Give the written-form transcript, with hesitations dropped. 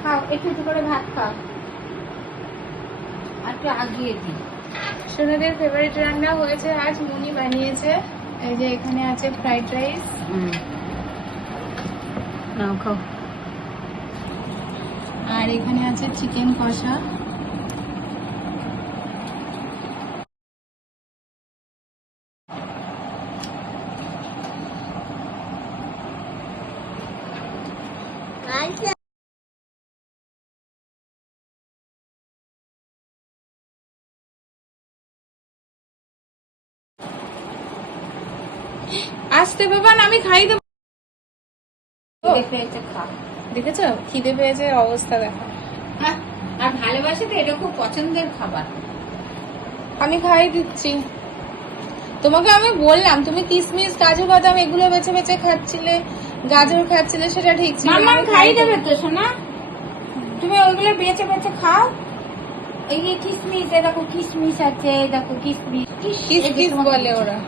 খাও, একটু একটু করে ভাত খাও, আর একটু আগিয়ে দিই। সোনাদের ফেভারিট রান্না হয়েছে আজ, মুনি বানিয়েছে। এই যে এখানে আছে ফ্রাইড রাইস, নাও খাও। আর এখানে আছে চিকেন কষা। আসতে বাবা, আমি খাই দেবো। দেখেছো খিদে পেয়েছে, অবস্থা দেখো। আর ভালোবাসে তো, এটা খুব পছন্দের খাবার। আমি খাই দিচ্ছি তোমাকে। আমি বললাম তুমি কিশমিশ কাজু বাদাম এগুলো বেছে বেছে খাচ্ছিলে, গাজর খাচ্ছিলে, সেটা ঠিক ছিল। মাম্মা খাই দেবে তো সোনা, তুমি ওইগুলো বেছে বেছে খাও। এই যে কিশমিশ, দেখো কিশমিশ আছে, দেখো কিশমিশ কিস কিস বলে ওরা।